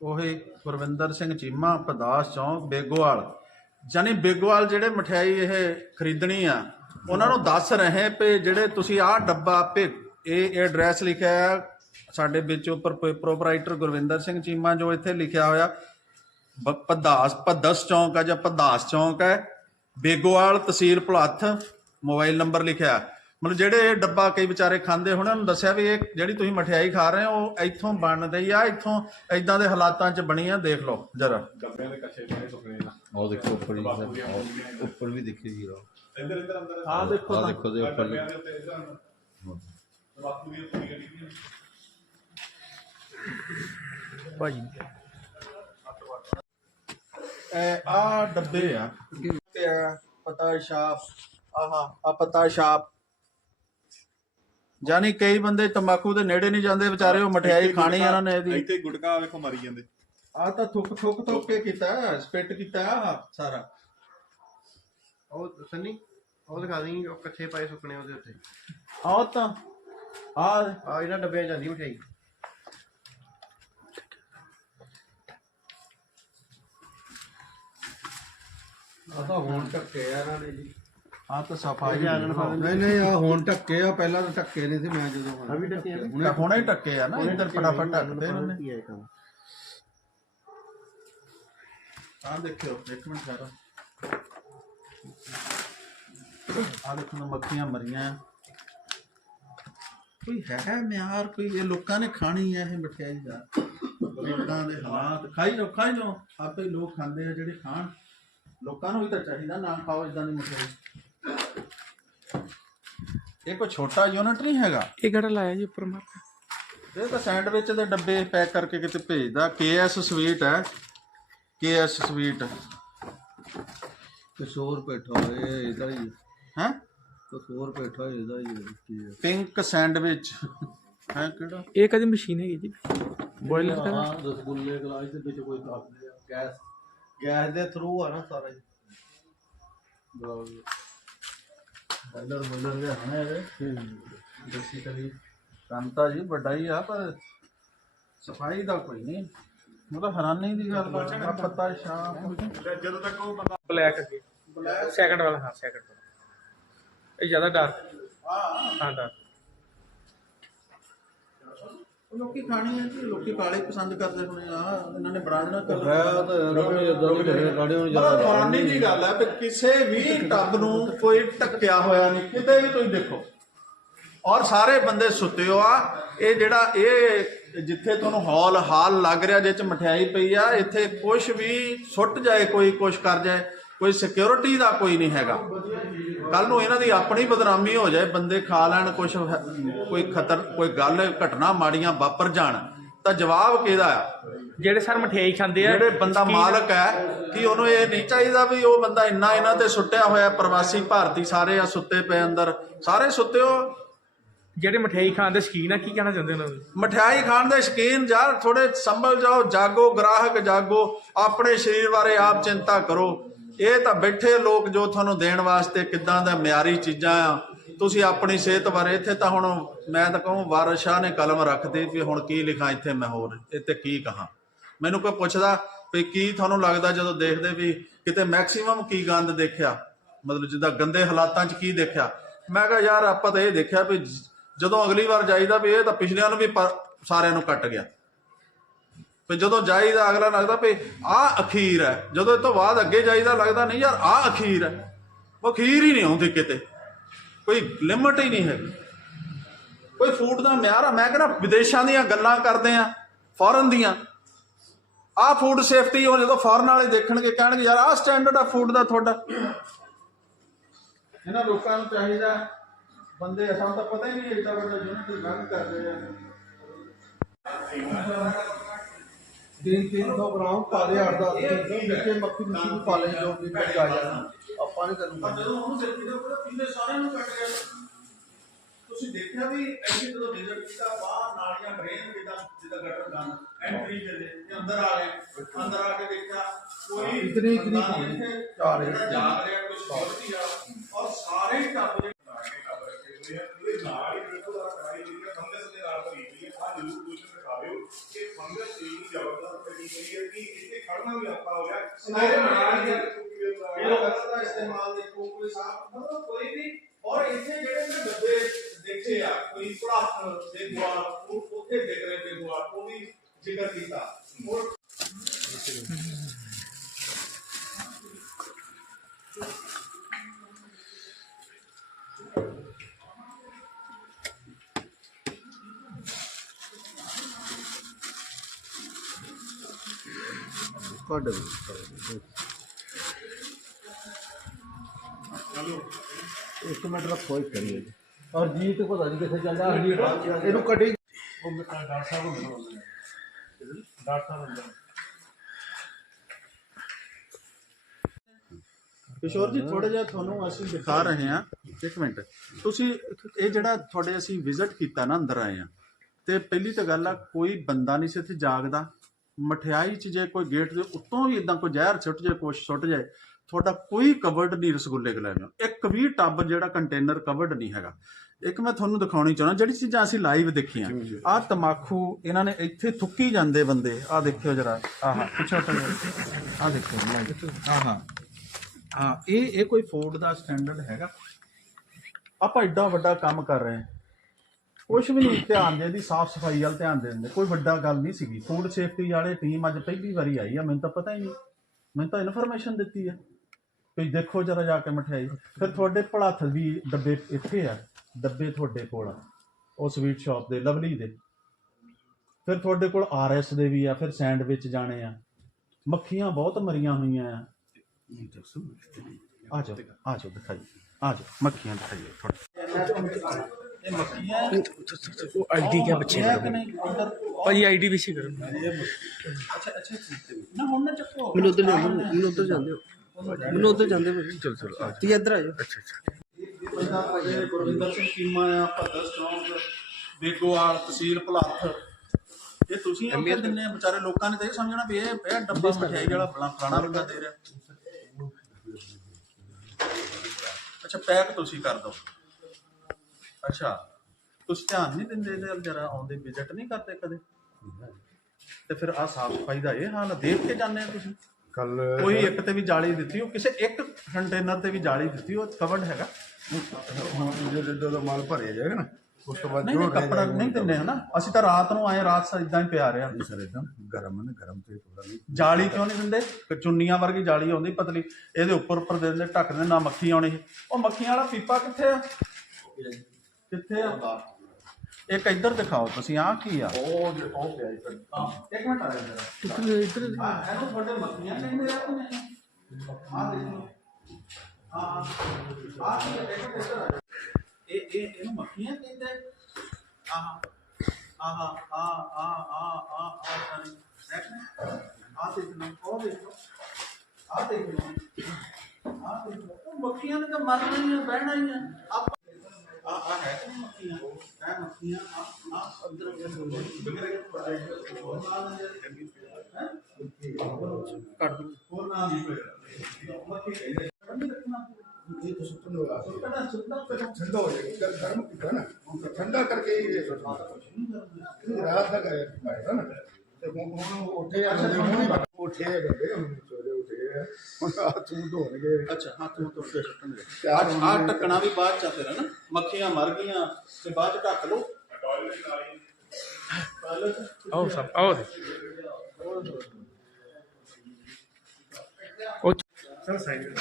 ਉਹੀ ਗੁਰਵਿੰਦਰ ਸਿੰਘ ਚੀਮਾ ਪਦਾਸ ਚੌਂਕ, ਬੇਗੋਵਾਲ। ਜਾਨੀ ਬੇਗੋਵਾਲ ਜਿਹੜੇ ਮਠਿਆਈ ਇਹ ਖਰੀਦਣੀ ਆ, ਉਹਨਾਂ ਨੂੰ ਦੱਸ ਰਹੇ ਪਏ ਜਿਹੜੇ ਤੁਸੀਂ ਆਹ ਡੱਬਾ ਪੇ ਇਹ ਇਹ ਐਡਰੈਸ ਲਿਖਿਆ ਹੈ ਸਾਡੇ ਵਿੱਚ ਉੱਪਰ ਪ੍ਰੋਪਰਾਈਟਰ ਗੁਰਵਿੰਦਰ ਸਿੰਘ ਚੀਮਾ ਜੋ ਇੱਥੇ ਲਿਖਿਆ ਹੋਇਆ ਪਦਾਸ ਪਦਸ ਚੌਂਕ ਆ ਜਾਂ ਪਦਾਸ ਚੌਂਕ ਹੈ ਬੇਗੋਵਾਲ ਤਹਿਸੀਲ ਭੁਲੱਥ ਮੋਬਾਈਲ ਨੰਬਰ ਲਿਖਿਆ। ਮਤਲਬ ਜਿਹੜੇ ਇਹ ਡੱਬਾ ਕਈ ਵਿਚਾਰੇ ਖਾਂਦੇ ਉਹਨਾਂ ਨੂੰ ਦੱਸਿਆ ਵੀ ਇਹ ਜਿਹੜੀ ਤੁਸੀਂ ਮਠਿਆਈ ਖਾ ਰਹੇ ਹੋ ਉਹ ਇੱਥੋਂ ਬਣ ਰਹੀ ਆ ਇੱਥੋਂ ਇਦਾਂ ਦੇ ਹਾਲਾਤਾਂ 'ਚ ਬਣੀ ਆ ਦੇਖ ਲਓ ਜਰਾ। ਡੱਬਿਆਂ ਦੇ ਕੱਚੇ ਜਿਹੜੇ ਸੁਪਨੇ ਨਾ। ਆਹ ਦੇਖੋ ਉੱਪਰ ਹੀ ਵੀ ਦੇਖਿਓ ਜੀ ਆਹ ਇੱਧਰ ਇੱਧਰ ਅੰਦਰ। ਆਹ ਦੇਖੋ। ਦੇਖੋ ਦੇ ਉੱਪਰ ਡੱਬਿਆਂ ਦੇ ਉੱਤੇ ਇੱਧਰ ਬਾਪੂ ਦੀ ਉੱਤੇ ਗੱਡੀ ਭਾਜੀ। ਇਹ ਆ ਡੱਬੇ ਆ। ਤੇ ਆ ਪਤਾ ਛਾਪ ਆਹਾ ਆ ਪਤਾ ਛਾਪ ਜਾਨੀ ਕਈ ਬੰਦੇ ਤੰਬਾਕੂ ਦੇ ਨੇੜੇ ਨਹੀਂ ਜਾਂਦੇ ਵਿਚਾਰੇ ਉਹ ਮਠਿਆਈ ਖਾਣੀ ਆ ਉਹਨਾਂ ਨੇ ਇਹਦੀ। ਇੱਥੇ ਗੁਟਕਾ ਵੇਖੋ ਮਰੀ ਜਾਂਦੇ। ਆ ਤਾਂ ਥੁੱਕ ਥੁੱਕ ਥੁੱਕ ਕੇ ਕੀਤਾ ਸਪਿਟ ਕੀਤਾ ਆਹ ਸਾਰਾ। ਉਹ ਸੰਨੀ ਉਹ ਦਿਖਾ ਦੇਂਗੇ ਉਹ ਕੱਚੇ ਪਾਏ ਸੁੱਕਣੇ ਉਹਦੇ ਉੱਤੇ। ਆਹ ਤਾਂ ਆ ਆ ਇਹਨਾਂ ਡੱਬਿਆਂ 'ਚ ਜਾਂਦੀ ਮਠਿਆਈ। ਆ ਤਾਂ ਹੁਣ ਟੱਕੇ ਆ ਇਹਨਾਂ ਨੇ ਜੀ। ਆ ਤਾਂ ਸਫ਼ਾਈ ਨਹੀਂ ਨਹੀਂ ਆ ਹੁਣ ਟੱਕੇ ਆ ਪਹਿਲਾਂ ਤਾਂ ਟੱਕੇ ਨਹੀਂ ਸੀ ਮੈਂ ਜਦੋਂ ਅਭੀ ਟੱਕੇ ਹੁਣੇ ਹੁਣੇ ਹੀ ਟੱਕੇ ਆ ਨਾ ਇੱਧਰ ਫਟਾਫਟ ਢੱਕਦੇ ਇਹਨਾਂ ਨੇ ਆ ਦੇਖਿਓ ਇੱਕ ਮਿੰਟ ਠਹਿਰੋ ਆ ਦੇਖੋ ਨਾ ਮੱਖੀਆਂ ਮਰੀਆਂ। ਆ। ਕੋਈ ਹੈ ਮਿਆਰ ਕੋਈ ਇਹ ਲੋਕਾਂ ਨੇ ਖਾਣੀ ਹੈ ਇਹ ਮਠਿਆਈ ਦਾ। ਲੋਕਾਂ ਦੇ ਹਾਲਾਤ ਖਾਈ ਜਾਓ ਖਾਈ ਜਾਓ ਆਪੇ ਲੋਕ ਖਾਂਦੇ ਆ ਜਿਹੜੇ ਖਾਣ। ਲੋਕਾਂ ਨੂੰ ਵੀ ਤਾਂ ਚਾਹੀਦਾ ਨਾ ਖਾਓ ਇਦਾਂ ਦੀ ਮਠਿਆਈ ਇਹ ਕੋਈ ਛੋਟਾ ਯੂਨਿਟ ਨਹੀਂ ਹੈਗਾ। ਇਹ ਕਿਹੜਾ ਲਾਇਆ ਜੀ ਉੱਪਰ ਮਾਰ ਇਹ ਤਾਂ ਸੈਂਡਵਿਚ ਦੇ ਡੱਬੇ ਪੈਕ ਕਰਕੇ ਕਿਤੇ ਭੇਜਦਾ। ਕੇਐਸ ਸਵੀਟ ਹੈ। ਕੇਐਸ ਸਵੀਟ ਕਸੂਰ ਪੇਠਾ ਇਹ ਇਹਦਾ ਹੀ। ਹੈ? ਕਸੂਰ ਪੇਠਾ ਇਹਦਾ ਹੀ ਕੀ ਹੈ? ਪਿੰਕ ਸੈਂਡਵਿਚ ਹੈ ਕਿਹੜਾ? ਇਹ ਕਦੀ ਮਸ਼ੀਨ ਹੈਗੀ ਜੀ? ਬੋਇਲਰ ਦਾ ਹਾਂ ਰਸਗੁੱਲੇ ਗਲਾਸ ਦੇ ਵਿੱਚ ਕੋਈ ਕਰਦੇ ਆ ਗੈਸ। ਗੈਸ ਦੇ ਥਰੂ ਆ ਨਾ ਸਾਰਾ। ਹੀ ਬਲਰ ਬਲਰ ਦੇ ਹਣੇ ਇਹਦੇ। ਬੇਸਿਕਲੀ ਕੰਤਾ ਜੀ ਵੱਡਾ ਹੀ ਆ ਪਰ ਸਫ਼ਾਈ ਦਾ ਕੋਈ ਨਹੀਂ। ਮਤਲਬ ਹੈਰਾਨੀ ਦੀ ਗੱਲ ਆ ਪਤਾ ਸ਼ਾਮ ਜਦੋਂ ਤੱਕ ਉਹ ਬੰਦਾ ਬਲੈਕ ਅੱਗੇ। ਸੈਕੰਡ ਵਾਲਾ ਹਾਂ ਸੈਕੰਡ ਵਾਲਾ। ਇਹ ਜ਼ਿਆਦਾ ਡਾਰਕ ਹਾਂ। ਡਾਰਕ ਲੋਕੀ ਖਾਣੀ ਹੈ ਜੀ ਲੋਕੀ ਕਾਲੇ ਪਸੰਦ ਕਰਦੇ ਹੋਣੇ ਆ ਇਹਨਾਂ ਨੇ ਬਣਾ ਦੇਣਾ ਕਲਰ ਹੈ ਤਾਂ ਰਵੇ ਜਦੋਂ ਵੀ ਜਿਹੜੇ ਗਾੜੀਆਂ ਨੂੰ ਜ਼ਿਆਦਾ ਹੈਰਾਨੀ ਦੀ ਗੱਲ ਹੈ ਕਿ ਕਿਸੇ ਵੀ ਟੱਬ ਨੂੰ ਕੋਈ ਟੱਕਿਆ ਹੋਇਆ ਨਹੀਂ ਕਿਤੇ ਵੀ ਤੁਸੀਂ ਦੇਖੋ। ਔਰ ਸਾਰੇ ਬੰਦੇ ਸੁੱਤੇ ਹੋ ਆ ਇਹ ਜਿਹੜਾ ਇਹ ਜਿੱਥੇ ਤੁਹਾਨੂੰ ਹਾਲ ਹਾਲ ਲੱਗ ਰਿਹਾ ਜਿਹ ਚ ਮਠਿਆਈ ਪਈ ਆ ਇੱਥੇ ਕੁਝ ਵੀ ਸੁੱਟ ਜਾਏ ਕੋਈ ਕੁਝ ਕਰ ਜਾਏ ਕੋਈ ਸਿਕਿਉਰਿਟੀ ਦਾ ਕੋਈ ਨਹੀਂ ਹੈਗਾ। ਕੱਲ ਨੂੰ ਇਹਨਾਂ ਦੀ ਆਪਣੀ ਬਦਨਾਮੀ ਹੋ ਜਾਏ ਬੰਦੇ ਖਾ ਲੈਣ ਕੁਝ ਕੋਈ ਖਤਰ ਕੋਈ ਗੱਲ ਘਟਨਾ ਮਾੜੀਆਂ ਵਾਪਰ ਜਾਣ ਤਾਂ ਜਵਾਬ ਕਿਹਦਾ ਆ? ਜਿਹੜੇ ਸਰ ਮਠਿਆਈ ਖਾਂਦੇ ਆ ਜਿਹੜੇ ਬੰਦਾ ਮਾਲਕ ਹੈ ਕਿ ਉਹਨੂੰ ਇਹ ਨਹੀਂ ਚਾਹੀਦਾ ਵੀ ਉਹ ਬੰਦਾ ਇੰਨਾ ਇਹਨਾਂ ਤੇ ਸੁੱਟਿਆ ਹੋਇਆ ਪ੍ਰਵਾਸੀ ਭਾਰਤੀ ਸਾਰੇ ਆ ਸੁੱਤੇ ਪਏ ਅੰਦਰ ਸਾਰੇ ਸੁੱਤੇ ਹੋ? ਜਿਹੜੇ ਮਠਿਆਈ ਖਾਣ ਦੇ ਸ਼ਕੀਨ ਆ ਕੀ ਕਹਿਣਾ ਚਾਹੁੰਦੇ ਉਹਨਾਂ ਨੂੰ? ਮਠਿਆਈ ਖਾਣ ਦੇ ਸ਼ਕੀਨ ਯਾਰ ਥੋੜੇ ਸੰਭਲ ਜਾਓ ਜਾਗੋ ਗ੍ਰਾਹਕ ਜਾਗੋ ਆਪਣੇ ਸਰੀਰ ਬਾਰੇ ਆਪ ਚਿੰਤਾ ਕਰੋ। ਇਹ ਤਾਂ ਬੈਠੇ ਲੋਕ ਜੋ ਤੁਹਾਨੂੰ ਦੇਣ ਵਾਸਤੇ ਕਿੱਦਾਂ ਦਾ ਮਿਆਰੀ ਚੀਜ਼ਾਂ ਆ, ਤੁਸੀਂ ਆਪਣੀ ਸਿਹਤ ਬਾਰੇ ਇੱਥੇ ਤਾਂ ਹੁਣ ਮੈਂ ਤਾਂ ਕਹੂੰ ਵਾਰਿਸ ਸ਼ਾਹ ਨੇ ਕਲਮ ਰੱਖਦੇ ਵੀ ਹੁਣ ਕੀ ਲਿਖਾਂ ਇੱਥੇ ਮੈਂ ਹੋਰ, ਇੱਥੇ ਕੀ ਕਹਾਂ। ਮੈਨੂੰ ਕੋਈ ਪੁੱਛਦਾ ਵੀ ਕੀ ਤੁਹਾਨੂੰ ਲੱਗਦਾ ਜਦੋਂ ਦੇਖਦੇ ਵੀ ਕਿਤੇ ਮੈਕਸਿਮਮ ਕੀ ਗੰਦ ਦੇਖਿਆ? ਮਤਲਬ ਜਿੱਦਾਂ ਗੰਦੇ ਹਾਲਾਤਾਂ 'ਚ ਕੀ ਦੇਖਿਆ? ਮੈਂ ਕਿਹਾ ਯਾਰ ਆਪਾਂ ਤਾਂ ਇਹ ਦੇਖਿਆ ਵੀ ਜਦੋਂ ਅਗਲੀ ਵਾਰ ਜਾਈਦਾ ਵੀ ਇਹ ਤਾਂ ਪਿਛਲਿਆਂ ਨੂੰ ਵੀ ਸਾਰਿਆਂ ਨੂੰ ਕੱਟ ਗਿਆ। ਤੇ ਜਦੋਂ ਜਾਈਦਾ ਅਗਲਾ ਲੱਗਦਾ ਵੀ ਆਹ ਅਖੀਰ ਹੈ। ਜਦੋਂ ਇਹ ਤੋਂ ਬਾਅਦ ਅੱਗੇ ਜਾਈਦਾ ਲੱਗਦਾ, ਨਹੀਂ ਯਾਰ, ਆਹ ਅਖੀਰ ਹੈ। ਉਹ ਅਖੀਰ ਹੀ ਨਹੀਂ ਆਉਂਦੀ ਕਿਤੇ। ਕੋਈ ਲਿਮਟ ਹੀ ਨਹੀਂ ਹੈ ਕੋਈ ਫੂਡ ਦਾ ਮਿਆਰ ਆ। ਮੈਂ ਕਹਿੰਦਾ ਵਿਦੇਸ਼ਾਂ ਦੀਆਂ ਗੱਲਾਂ ਕਰਦੇ ਆ ਫੋਰਨ ਦੀਆਂ। ਆਹ ਫੂਡ ਸੇਫਟੀ ਉਹ ਜਦੋਂ ਫੋਰਨ ਵਾਲੇ ਦੇਖਣਗੇ, ਕਹਿਣਗੇ, ਯਾਰ, ਆਹ ਸਟੈਂਡਰਡ ਆ ਫੂਡ ਦਾ ਤੁਹਾਡਾ। ਇਹਨਾਂ ਲੋਕਾਂ ਨੂੰ ਚਾਹੀਦਾ ਬੰਦੇ, ਸਾਨੂੰ ਤਾਂ ਪਤਾ ਹੀ ਨਹੀਂ ਇੱਡਾ ਵੱਡਾ ਯੂਨਿਟ ਗੱਲ ਕਰ ਰਹੇ ਆ। ਦਿਨ 300 ਗ੍ਰਾਮ ਕਾਲੇ ਆਟ ਦਾ ਵਿੱਚੇ ਮੱਖੀ ਮਸ਼ੀਨ ਪਾ ਲਈ ਜੋ ਵੀ ਕੱਟ ਆ ਜਾਣਾ ਆਪਾਂ ਨੇ ਤੈਨੂੰ ਜਦੋਂ ਉਹਨੂੰ ਸਿਰ ਕਿਤੇ ਪੂਰਾ ਪਿੰਦੇ ਸਾਰਿਆਂ ਨੂੰ ਕੱਟ ਗਿਆ। ਤੁਸੀਂ ਦੇਖਿਆ ਵੀ ਐਸੀ ਜਦੋਂ ਵਿਜ਼ਿਟ ਕੀਤਾ ਬਾਹਰ ਨਾਲੀਆਂ ਡਰੇਨ ਜਿੱਦਾਂ ਜਿੱਦਾਂ ਗਟਰ ਗਨ ਐਂਟਰੀ ਚਲੇ ਤੇ ਅੰਦਰ ਆ ਗਏ। ਅੰਦਰ ਆ ਕੇ ਦੇਖਿਆ ਕੋਈ ਇਤਨੇ ਇਤਨੇ ਪਾਣੀ ਜਾ ਰਿਹਾ ਜਾ ਰਿਹਾ ਕੁਝ ਫੌਜੀ ਆ। ਔਰ ਸਾਰੇ ਟੱਬ ਦੇ ਨਾਲ ਕੇ ਟੱਬ ਰੱਖੇ ਹੋਏ ਆ। ਪੂਰੇ ਨਾਲ ਹੀ ਬਿਲਕੁਲ ਆ ਕਰਾਈ ਜਿਹੜੀ ਫੰਗਸ ਦੇ ਨਾਲ ਭਰੀ ਹੋਈ ਆ। ਜ਼ਰੂਰ ਕੁਝ ਦਿਖਾਵੇ ਕਿ ਫੰਗਸ ਇਹ ਜ਼ਬਰਦਸਤ ਪਈ ਹੋਈ ਹੈ ਕਿ ਇੱਥੇ ਖੜਨਾ ਵੀ ਔਖਾ ਹੋ ਗਿਆ ਸਾਰੇ ਨਾਲ ਹੀ ਇਹ ਗਲਤ ਦਾ ਇਸਤੇਮਾਲ ਦੇਖੋ ਕੋਈ ਸਾਫ਼ ਮਤਲਬ ਕੋਈ ਵੀ ਔਰ ਇੱਥੇ ਜਿਹੜੇ ਮੈਂ ਡੱਬੇ ਦੇਖੇ ਕੱਢ ਦੇ ਇੱਕ ਮਿੰਟ ਰੱਖੋ ਇੱਕ ਕਰੀਏ। ਜੀ ਔਰ ਜੀ ਤੇ ਪਤਾ ਨਹੀਂ ਕਿੱਥੇ ਚੱਲਦਾ ਹਰਜੀਤ ਇਹਨੂੰ ਕੱਢੀ। ਕਿਸ਼ੋਰ ਜੀ ਥੋੜਾ ਜਿਹਾ ਤੁਹਾਨੂੰ ਅਸੀਂ ਦਿਖਾ ਰਹੇ ਹਾਂ। ਇੱਕ ਮਿੰਟ। ਤੁਸੀਂ ਇਹ ਜਿਹੜਾ ਤੁਹਾਡੇ ਅਸੀਂ ਵਿਜ਼ਿਟ ਕੀਤਾ ਨਾ ਅੰਦਰ ਆਏ ਆ ਤੇ ਪਹਿਲੀ ਤਾਂ ਗੱਲ ਆ ਕੋਈ ਬੰਦਾ ਨਹੀਂ ਸੀ ਇੱਥੇ ਜਾਗਦਾ। ਮਠਿਆਈ 'ਚ ਜੇ ਕੋਈ ਗੇਟ ਦੇ ਉੱਤੋਂ ਵੀ ਇਦਾਂ ਕੋਈ ਜ਼ਹਿਰ ਛੁੱਟ ਜਾਏ ਕੁਛ ਛੁੱਟ ਜਾਏ ਤੁਹਾਡਾ ਕੋਈ ਕਵਰਡ ਨਹੀਂ ਰਸਗੁੱਲੇ ਗਲਾਈਆਂ ਇੱਕ ਵੀ ਟੱਬ ਜਿਹੜਾ ਕੰਟੇਨਰ ਕਵਰਡ ਨਹੀਂ ਹੈਗਾ। ਇੱਕ ਮੈਂ ਤੁਹਾਨੂੰ ਦਿਖਾਉਣੀ ਚਾਹੁੰਦਾ ਜਿਹੜੀ ਚੀਜ਼ਾਂ ਅਸੀਂ ਲਾਈਵ ਦੇਖੀਆਂ ਆਹ ਤਮਾਕੂ ਇਹਨਾਂ ਨੇ ਇੱਥੇ ਥੁੱਕੀ ਜਾਂਦੇ ਬੰਦੇ ਆਹ ਦੇਖਿਓ ਜਰਾ ਆਹ ਪਿੱਛੇ ਹਟੋ ਆਹ ਦੇਖੋ ਆਹ ਹਾਂ ਇਹ ਇਹ ਕੋਈ ਫੂਡ ਦਾ ਸਟੈਂਡਰਡ ਹੈਗਾ। ਆਪਾਂ ਐਡਾ ਵੱਡਾ ਕੰਮ ਕਰ ਰਹੇ ਹਾਂ। ਕੁਛ ਵੀ ਨਹੀਂ ਧਿਆਨ ਦੇ ਸਾਫ਼ ਸਫ਼ਾਈ ਵੱਲ ਧਿਆਨ ਦੇ। ਕੋਈ ਵੱਡਾ ਗੱਲ ਨਹੀਂ ਸੀਗੀ। ਫੂਡ ਸੇਫਟੀ ਵਾਲੇ ਟੀਮ ਅੱਜ ਪਹਿਲੀ ਵਾਰੀ ਆਈ ਆ, ਮੈਨੂੰ ਤਾਂ ਪਤਾ ਹੀ ਨਹੀਂ। ਮੈਨੂੰ ਤਾਂ ਇਨਫੋਰਮੇਸ਼ਨ ਦਿੱਤੀ ਆ। ਵੀ ਦੇਖੋ ਜਰਾ ਜਾ ਕੇ ਮਠਿਆਈ। ਫਿਰ ਤੁਹਾਡੇ ਭੜਾਥ ਵੀ ਡੱਬੇ ਇੱਥੇ ਆ, ਡੱਬੇ ਤੁਹਾਡੇ ਕੋਲ ਆ, ਉਹ ਸਵੀਟ ਸ਼ਾਪ ਦੇ, ਲਵਲੀ ਦੇ। ਫਿਰ ਤੁਹਾਡੇ ਕੋਲ ਆਰਐਸ ਦੇ ਵੀ ਆ, ਫਿਰ ਸੈਂਡਵਿਚ ਜਾਣੇ ਆ। ਮੱਖੀਆਂ ਬਹੁਤ ਮਰੀਆਂ ਹੋਈਆਂ ਆ। ਆ ਜਾਓ ਆ ਜਾਓ, ਦਿਖਾਈ। ਆ ਜਾਓ, ਮੱਖੀਆਂ ਦਿਖਾਈਏ। ਥੋੜਾ ਇਹ ਮੱਖੀਆਂ ਉਹ ਆਈਡੀ ਕਿਆ ਬੱਚੇ ਹੈ ਕਿ ਨਹੀਂ ਉਧਰ ਭਾਜੀ ਆਈਡੀ ਪਿੱਛੇ ਕਰੋ ਅੱਛਾ ਅੱਛਾ ਠੀਕ ਹੈ ਨਾ ਹੁਣ ਨਾ ਚੱਕੋ ਮੈਨੂੰ ਉਧਰ ਜਾਂਦੇ ਮੈਨੂੰ ਉਧਰ ਜਾਂਦੇ ਮੈਨੂੰ ਉਧਰ ਜਾਂਦੇ ਭਾਜੀ। ਚਲ ਚਲ ਆ ਤੁਸੀਂ ਇੱਧਰ ਆ ਜਾਓ। ਅੱਛਾ ਅੱਛਾ। ਇਹ ਗੁਰਵਿੰਦਰ ਸਿੰਘ ਕੀਮਾ ਆ ਭੱਦਰ ਸਟਰੋਂਗ ਬੇਗੋਵਾਲ ਤਹਿਸੀਲ ਭਲਾਥ ਇਹ ਤੁਸੀਂ ਇਹ ਦਿੰਨੇ ਆ ਵਿਚਾਰੇ ਲੋਕਾਂ ਨੇ ਤਾਂ ਇਹ ਸਮਝਣਾ ਵੀ ਇਹ ਇਹ ਡੱਬਾ ਮਠਿਆਈ ਵਾਲਾ ਬੜਾ ਪੁਰਾਣਾ ਬੰਦਾ ਦੇ ਰਿਹਾ ਅੱਛਾ ਪੈਕ ਤੁਸੀਂ ਕਰ ਦਿਓ। ਅੱਛਾ ਤੁਸੀਂ ਧਿਆਨ ਨਹੀਂ ਦਿੰਦੇ ਇਹਦੇ ਵੱਲ ਜਰਾ ਆਉਂਦੇ ਵਿਜ਼ਿਟ ਨਹੀਂ ਕਰਦੇ ਕਦੇ? ਤੇ ਫਿਰ ਆ ਸਾਫ਼ ਸਫ਼ਾਈ ਦਾ ਇਹ ਹਾਲ ਆ, ਦੇਖ ਕੇ ਜਾਂਦੇ ਆ ਤੁਸੀਂ? ਕੱਲ ਕੋਈ ਇੱਕ ਤੇ ਵੀ ਜਾਲੀ ਦਿੱਤੀ ਉਹ ਕਿਸੇ ਇੱਕ ਕੰਟੇਨਰ ਤੇ ਵੀ ਜਾਲੀ ਦਿੱਤੀ ਉਹ ਕਵਰਡ ਹੈਗਾ? ਜਦੋਂ ਦਾ ਮਾਲ ਭਰਿਆ ਜਾਏਗਾ ਨਾ ਉਸ ਤੋਂ ਬਾਅਦ ਨਹੀਂ ਨਹੀਂ ਕੱਪੜਾ ਨਹੀਂ ਦਿੰਦੇ ਹਨਾ? ਅਸੀਂ ਤਾਂ ਰਾਤ ਨੂੰ ਆਏ ਰਾਤ ਇਦਾਂ ਹੀ ਪਿਆ ਰਿਹਾ। ਸਰ ਇਦਾਂ ਗਰਮ ਹੈ ਨਾ ਗਰਮ ਤੇ ਥੋੜਾ ਨਹੀਂ। ਜਾਲੀ ਕਿਉਂ ਨਹੀਂ ਦਿੰਦੇ? ਕਿ ਚੁੰਨੀਆਂ ਵਰਗੀ ਜਾਲੀ ਆਉਂਦੀ ਪਤਲੀ ਇਹਦੇ ਉੱਪਰ ਉੱਪਰ ਦੇ ਦਿੰਦੇ ਢੱਕ ਦਿੰਦੇ ਨਾ ਮੱਖੀ ਆਉਣੀ। ਸੀ। ਉਹ ਮੱਖੀਆਂ ਵਾਲਾ ਪੀਪਾ ਕਿੱਥੇ ਆ? ਕਿੱਥੇ ਆ? ਇੱਕ ਇੱਧਰ ਦਿਖਾਓ ਤੁਸੀਂ ਆਹ ਕੀ ਆ? ਉਹ ਜੋ- ਉਹ ਪਿਆ ਹਾਂ ਇੱਕ ਮਿੰਟ ਜਰਾ। ਇੱਧਰ ਇੱਧਰ? ਆ ਇਹਨੂੰ ਤੁਹਾਡੇ ਮੱਖੀਆਂ ਕਹਿੰਦੇ ਆ ਆ ਦੇਖੋ ਆ ਆ ਆ ਕੀ ਹੈ? ਦੇਖੋ ਇੱਧਰ ਆ। ਇਹ ਇਹ ਇਹਨੂੰ ਮੱਖੀਆਂ ਕਹਿੰਦੇ ਆ? ਆਹ ਆਹ ਆ ਆ ਆ ਆ ਆ ਸਾਰੀ। ਦੇਖ ਆ ਦੇਖ ਉਹ ਦੇਖ ਆ ਦੇਖ ਆ ਦੇਖ ਉਹ ਮੱਖੀਆਂ ਨੇ ਤਾਂ ਮਰਨਾ ਹੀ ਆ ਬਹਿਣਾ ਹੀ ਆ। ਆਪ ਆ ਆ ਹੈ। ਕਿ ਨਹੀਂ ਮੱਖੀਆਂ ਹੈ ਮੱਖੀਆਂ ਆ ਆ ਅੰਦਰ ਕੱਟ ਦੂੰ ਹੋਰ ਨਾ ਨਹੀਂ ਪਏਗਾ ਮੱਖੀ ਕਹਿੰਦੇ ਬੰਦ ਰੱਖਣਾ ਇਹ ਤਾਂ ਸੁੱਕਣ ਹੋਗਾ ਸੁੱਕਣਾ ਸੁੱਕਣਾ ਪਹਿਲਾਂ ਠੰਡਾ ਹੋ ਜਾਏਗਾ। ਗਰ- ਗਰਮ ਕੀਤਾ ਨਾ। ਹੁਣ ਠੰਡਾ ਕਰਕੇ ਹੀ ਇਹ ਇਹ ਰਾਤ ਦਾ ਕਰੇ ਪਾਇਆ ਨਾ। ਤੇ ਹੁਣ ਹੁਣ ਉੱਠੇ ਆ ਬੰਦੇ ਹੁਣ ਹੀ ਉੱਠੇ ਆ ਬੰਦੇ ਹੁਣ ਹੱਥ ਮੂੰਹ ਧੋਣਗੇ ਅੱਛਾ ਹੱਥ ਨੂੰ ਧੋ ਕੇ ਸੁੱਟਣਗੇ ਤਿਆਰ ਆ ਆ ਢੱਕਣਾ ਵੀ ਬਾਅਦ ਚ ਆ ਫਿਰ ਹਨਾ? ਮੱਖੀਆਂ ਮਰ ਗਈਆਂ ਤੇ ਬਾਅਦ ਚ ਢੱਕ ਲਓ। ਹੀ ਆਓ ਸਭ ਆਓ ਦੇ ਉਹ ਸਰ ਸਾਈਡ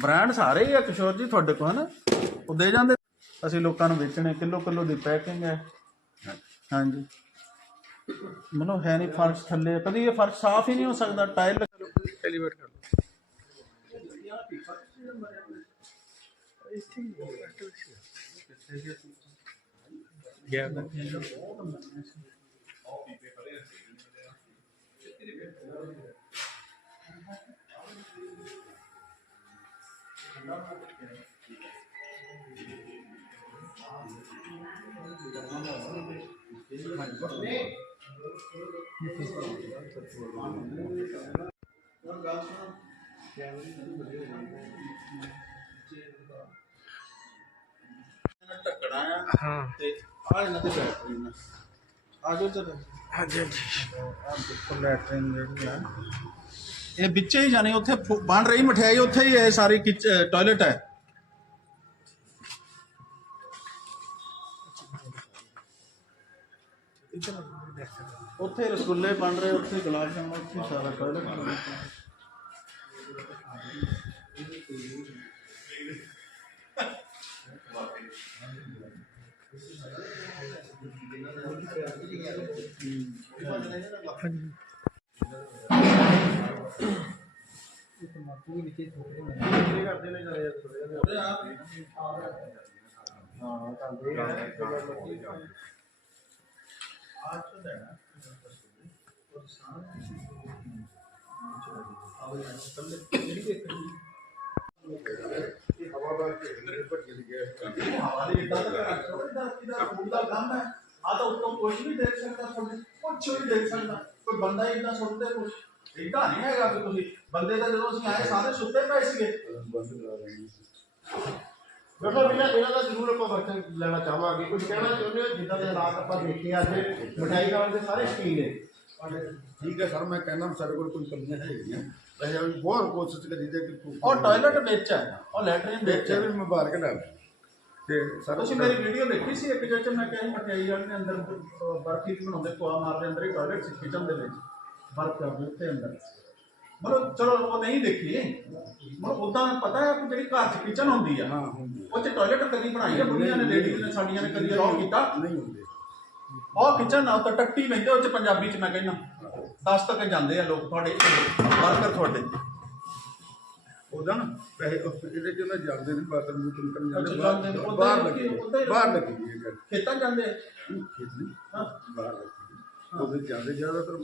ਬ੍ਰਾਂਡ ਸਾਰੇ ਹੀ ਆ ਕਿਸ਼ੋਰ ਜੀ ਤੁਹਾਡੇ ਕੋਲ ਹਨਾ? ਉਹ ਦੇ ਜਾਂਦੇ? ਅਸੀਂ ਲੋਕਾਂ ਨੂੰ ਵੇਚਣੇ ਕਿਲੋ ਕਿਲੋ ਦੀ ਪੈਕਿੰਗ ਹੈ। ਹਾਂਜੀ। ਮੈਨੂੰ ਹੈ ਨਹੀਂ ਫਰਸ਼ ਥੱਲੇ। ਕਦੀ ਇਹ ਫਰਸ਼ ਸਾਫ਼ ਹੀ ਨਹੀਂ ਹੋ ਸਕਦਾ ਟਾਇਲ ਡਿਲੀਵਰ ਕਰ ਲਓ ਗਿਆ ਨਾ ਢੱਕਣਾ ਆ ਹਾਂ ਤੇ ਆ ਇਹਨਾਂ ਦੇ ਬੈਟਰੀ ਨਾਲ ਆ ਜਾਓ ਚਲੋ ਹਾਂਜੀ ਹਾਂਜੀ ਆ ਦੇਖੋ ਲੈਟਰਿਨ ਜਿਹੜੀ ਆ ਇਹ ਵਿੱਚੇ ਹੀ ਜਾਣੇ ਉੱਥੇ ਫੁ- ਬਣ ਰਹੀ ਮਠਿਆਈ ਉੱਥੇ ਹੀ ਇਹ ਸਾਰੀ ਟਾਇਲਟ ਹੈ ਉੱਥੇ ਰਸਗੁੱਲੇ ਬਣ ਰਹੇ ਉੱਥੇ ਗੁਲਾਬ ਜਾਮੁਨ ਉੱਥੇ ਸਾਰਾ ਟਾਇਲਟ ਬਣ ਰਿਹਾ ਆ ਤਾਂ ਉੱਤੋਂ ਕੁਝ ਵੀ ਦੇਖ ਸਕਦਾ ਤੁਹਾਡੇ ਕੁਝ ਵੀ ਦੇਖ ਸਕਦਾ। ਕੋਈ ਬੰਦਾ ਇਦਾਂ ਸੁਣਦੇ ਕੁਝ ਇਦਾਂ ਨਹੀਂ ਹੈਗਾ ਕਿ ਤੁਸੀਂ ਬੰਦੇ ਤਾਂ ਜਦੋਂ ਅਸੀਂ ਆਏ ਸਾਰੇ ਸੁੱਤੇ ਪਏ ਸੀਗੇ। ਦੇਣੀ ਮਤਲਬ ਇਹਨਾਂ ਦਾ ਜ਼ਰੂਰ ਆਪਾਂ ਵਰਤਨ ਲੈਣਾ ਚਾਹਾਂਗੇ। ਕੁਝ ਕਹਿਣਾ ਚਾਹੁੰਦੇ ਹੋ? ਜਿੱਦਾਂ ਦੇ ਹਾਲਾਤ ਆਪਾਂ ਦੇਖੇ ਅੱਜ ਮਠਾਈ ਖਾਣ ਦੇ ਸਾਰੇ ਸ਼ੌਕੀਨ ਨੇ। ਠੀਕ ਹੈ ਸਰ ਮੈਂ ਕਹਿੰਦਾ ਸਾਡੇ ਕੋਲ ਕੋਈ ਕਮੀਆਂ ਹੈਗੀਆਂ। ਵੈਸੇ ਬਹੁਤ ਕੋਸ਼ਿਸ਼ ਕਰੀ ਤੇ ਕਿ ਉਹ ਟਾਇਲਟ ਵਿੱਚ ਹੈ ਉਹ ਲੈਟਰਿਨ ਵਿੱਚ ਹੈ। ਵੀ ਮੁਬਾਰਕ ਨਾਲ ਤੇ ਸਰ ਤੁਸੀਂ ਮੇਰੀ ਵੀਡੀਓ ਦੇਖੀ ਸੀ ਇੱਕ ਜੱਜ ਮੈਂ ਕਿਹਾ ਸੀ ਮਠਿਆਈ ਵਾਲੇ ਦੇ ਅੰਦਰ ਬਰਫੀ ਬਣਾਉਂਦੇ ਕੋਆ ਮਾਰਦੇ ਅੰਦਰ ਹੀ ਟਾਇਲਟ ਸੀ ਕਿਚਨ ਦੇ ਵਿੱਚ ਬਰਫ ਕਰਦੇ ਉੱਤੇ ਅੰਦਰ। ਮਤਲਬ ਚਲੋ ਉਹ ਨਹੀਂ ਦੇਖੀ। ਮਤਲਬ ਉਦਾਂ ਪਤਾ ਹੈ ਕਿ ਜਿਹੜੀ ਘਰ 'ਚ ਕਿਚਨ ਹੁੰਦੀ ਆ ਹਾਂ ਉਹ 'ਚ ਟਾਇਲਟ ਕਦੀ ਬਣਾਈ ਹੈ ਬੁੜੀਆਂ ਨੇ ਲੇਡੀਜ਼ ਨੇ ਸਾਡੀਆਂ ਨੇ ਕਦੀ ਅਲਾਉ ਕੀਤਾ? ਨਹੀਂ ਹੁੰਦੇ। ਉਹ ਕਿਚਨ ਨਾਲ ਤਾਂ ਟੱਟੀ ਪੈਂਦੇ ਉਹ 'ਚ ਪੰਜਾਬੀ 'ਚ ਮੈਂ ਕਹਿੰਦਾ। 10 ਤੱਕ ਜਾਂਦੇ ਆ ਲੋਕ ਤੁਹਾਡੇ ਵਰਕਰ ਤੁਹਾਡੇ। ਉਹਦਾ ਨਾ ਪੈਸੇ ਇਹਦੇ ਚ ਨਾ ਜਾਂਦੇ ਨੇ ਬਾਥਰੂਮ ਨੂੰ ਤੁਮ ਕਰਨ ਜਾਂਦੇ ਬਾਹਰ- ਬਾਹਰ ਲੱਗੀ ਬਾਹਰ ਲੱਗੀ ਹੋਈ ਹੈ ਗੱਲ। ਖੇਤਾਂ ਜਾਂਦੇ। ਖੇਤ ਨਹੀਂ ਹਾਂ। ਬਾਹਰ ਲੱਗੀ ਉਹਦੇ ਜਾਂਦੇ ਜ਼ਿਆਦਾਤਰ